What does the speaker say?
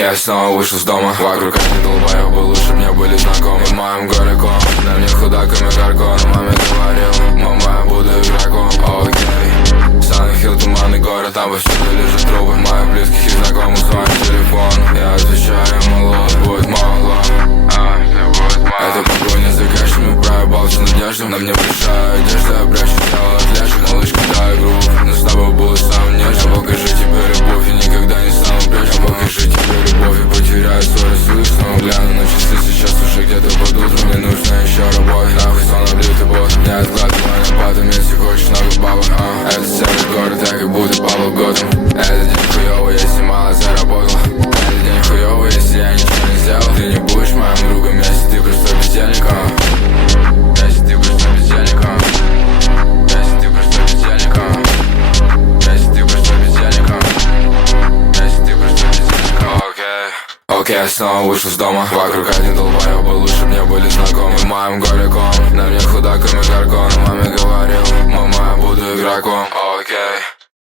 Окей, я снова вышел с дома. Вокруг одни долбоёбы, лучше б мне были знакомы. В моем горе ком, на мне худаком и каркон. Маме говорил, мама, я буду игроком. Окей, Сан Хилл, туманный город, там повсюду лежат трупы моих близких и знакомых. Звонит телефон, я отвечаю, малой, будет мало. Это погоня за кэшем, проебался надежду. На мне большая одежда, я прячу тело от ляжек. Малышка, дай грув, но с тобой буду самым нежным. Покажи тебе любовь, и никогда не стану прежним. Покажи тебе любовь, и потеряю свой ресурс. Снова гляну на часы, сейчас уже где-то под утром. Мне нужно еще работать, нахуй сон облитый бот. Не откладывай на потом, если хочешь много бабок. Это серый город, я как будто Павел Готэм. Этот день хуёвый, если мало заработал. Этот день хуёвый, если я ничего не сделал. Ты не будешь моим другом, если ты просто бездельником. Если ты просто бездельником. Если ты просто бездельником. Если ты просто бездельником. Если ты просто бездельником. Окей, я снова вышел с дома. Вокруг одни долбоёбы, лучше б мне были знакомы. В моем горе ком, на мне худаком и каркон. Маме говорил, мама, я буду игроком.